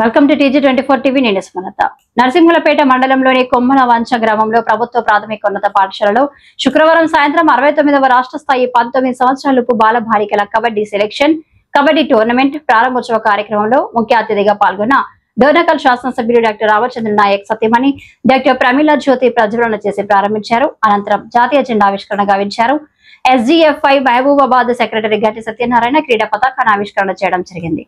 Welcome to TG24 TV. నేను స్మరత. నరసింహులపేట మండలంలోని కొమ్మలవంచ గ్రామంలో ప్రభుత్వ ప్రాథమికోన్నత పాఠశాలలో శుక్రవారం సాయంత్రం 69వ రాష్ట్ర స్థాయి 19 సంవత్సరాలలోపు బాల బాలికల కబడ్డీ సెలక్షన్ కబడ్డీ టోర్నమెంట్ ప్రారంభోత్సవ కార్యక్రమంలో ముఖ్య అతిథిగా పాల్గొన్న డోర్నకల్ శాసనసభ్యులు డాక్టర్ రామచంద్ర నాయక్ సతీమణి డాక్టర్ ప్రమీల జ్యోతి ప్రజ్వలన చేసి ప్రారంభించారు. అనంతరం జాతీయ జెండా ఆవిష్కరణ గావించారు. SGFI మహబూబాబాద్ సెక్రటరీ గట్టి సత్యనారాయణ క్రీడా పతాకాన్ని ఆవిష్కరణ చేయడం జరిగింది.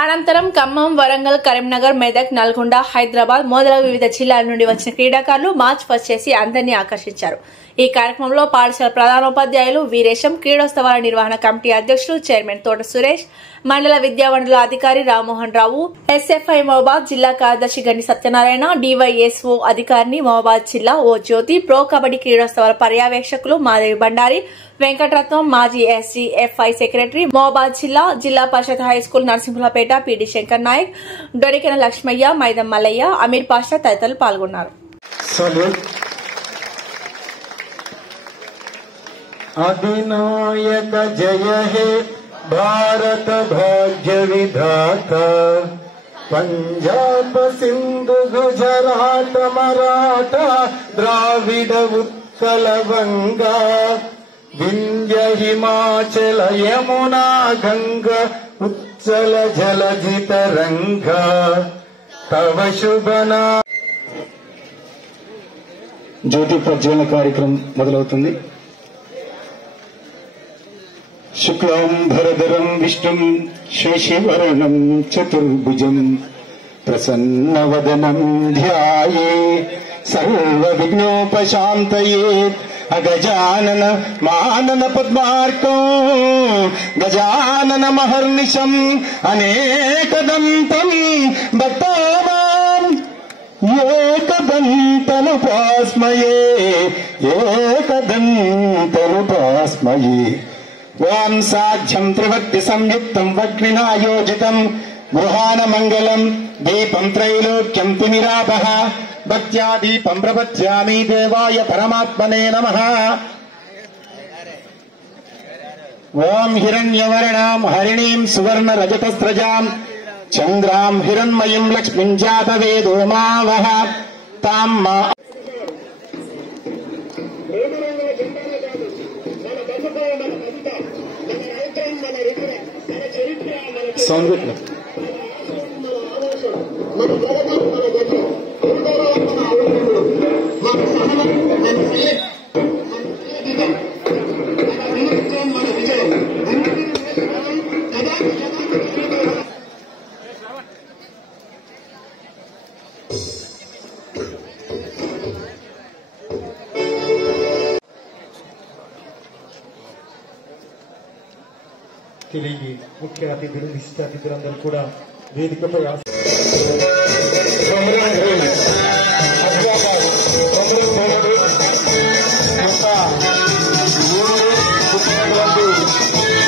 అనంతరం ఖమ్మం, వరంగల్, కరీంనగర్, మెదక్, నల్గొండ, హైదరాబాద్ మొదలగు వివిధ జిల్లాల నుండి వచ్చిన క్రీడాకారులు మార్చ్ పాస్ట్ చేసి అందరినీ ఆకర్షించారు. ఈ కార్యక్రమంలో పాఠశాల ప్రధానోపాధ్యాయులు వీరేశం, క్రీడోత్సవాల నిర్వహణ కమిటీ అధ్యక్షులు చైర్మన్ తోట సురేష్, మండల విద్యామండల అధికారి రామ్మోహన్ రావు, SFI మహబాద్ జిల్లా కార్యదర్శి గండి సత్యనారాయణ, DYSO అధికారిని మహబాద్ జిల్లా ఓ జ్యోతి, ప్రో కబడ్డీ క్రీడోత్సవాల పర్యవేక్షకులు మాదేవి బండారి, వెంకటరత్నం, మాజీ SGFI సెక్రటరీ మహబాద్ జిల్లా పరిషత్ హైస్కూల్ నరసింహులపేట PD శంకర్ నాయక్, డొరికెన లక్ష్మయ్య, మైదం మల్లయ్య, అమీర్ పాషా తదితరులు పాల్గొన్నారు. अधिनायक जय हे भारत भाग्य विधाता, पंजाब सिंधु गुजरात मराठा द्राविड उत्कल गंगा, विंध्य हिमाचल यमुना गंगा उच्चल जलधि तरंगा, तव शुभ नाम. జ్యోతి ప్రజ్వలన కార్యక్రమం మొదలవుతుంది. శుక్లాం భరధరం విష్ణుం శశివర్ణం చతుర్భుజం ప్రసన్నవదనం ధ్యాయే సర్వ విఘ్నోపశాంతయే, అగజానన మానన పద్మార్కం గజానన మహర్నిశం అనేకదంతం భక్తానాం ఏకదంతముపాస్మయే ఏకదంతముపాస్మయే. ఓం సాధ్యం త్రివర్తి సంయుక్తం వగ్నినాయోజితం గృహాన మంగళం దీపం త్రైలోక్యం తిమిరాపః భక్త్యా దీపం ప్రపద్యామి దేవాయ పరమాత్మనే నమః. ఓం హిరణ్యవర్ణాం హరిణీం సువర్ణ రజతస్రజాం చంద్రాం హిరణ్మయీం లక్ష్మీం జాతవేదో మావః తాం మా. తిరిగి ముఖ్య అతిథులు విశిష్ట అతిథులందరూ కూడా వేదికపై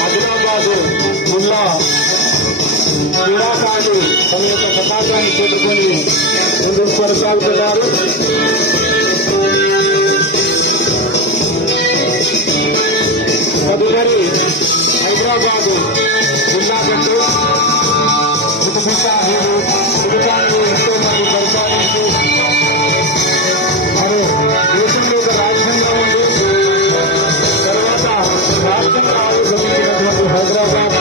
ఆదిలాబాద్ జిల్లా క్రీడాకారులు తమ యొక్క పతాకాన్ని చేతుకొని ముందుకు కొనసాగుతున్నారు. తదుపరి హైదరాబాద్ జిల్లా కంటూ సుఖాన్ని ఎంతో మంది పరిపాలించి మరి దేశంలో ఒక రాజ్యంగా ఉండి తర్వాత రాష్ట్రంగా ఆవిర్భవించినటువంటి హైదరాబాద్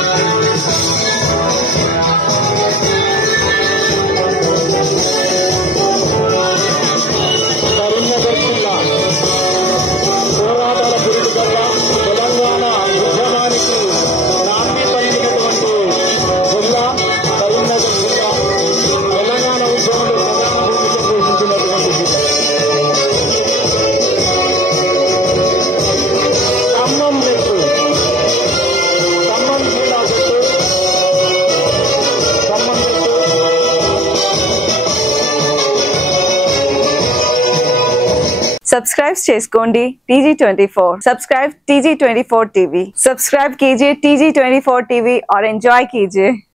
కరీంనగర్ జిల్లా పోరాటాల పురిటికల్లా తెలంగాణ ఉద్యమానికి నాందిపైనటువంటి జిల్లా కరీంనగర్ జిల్లా. తెలంగాణ ఉద్యమంలో ప్రధాన భూమిక పోషించినటువంటి జిల్లా. ఖమ్మం జట్టు, ఖమ్మం జిల్లా జట్టు, ఖమ్మం జట్టు सब्सक्राइब చేసుకోండి TG24. Subscribe TG24 TV. Subscribe कीजिए TG24 TV और एंजॉय कीजिए.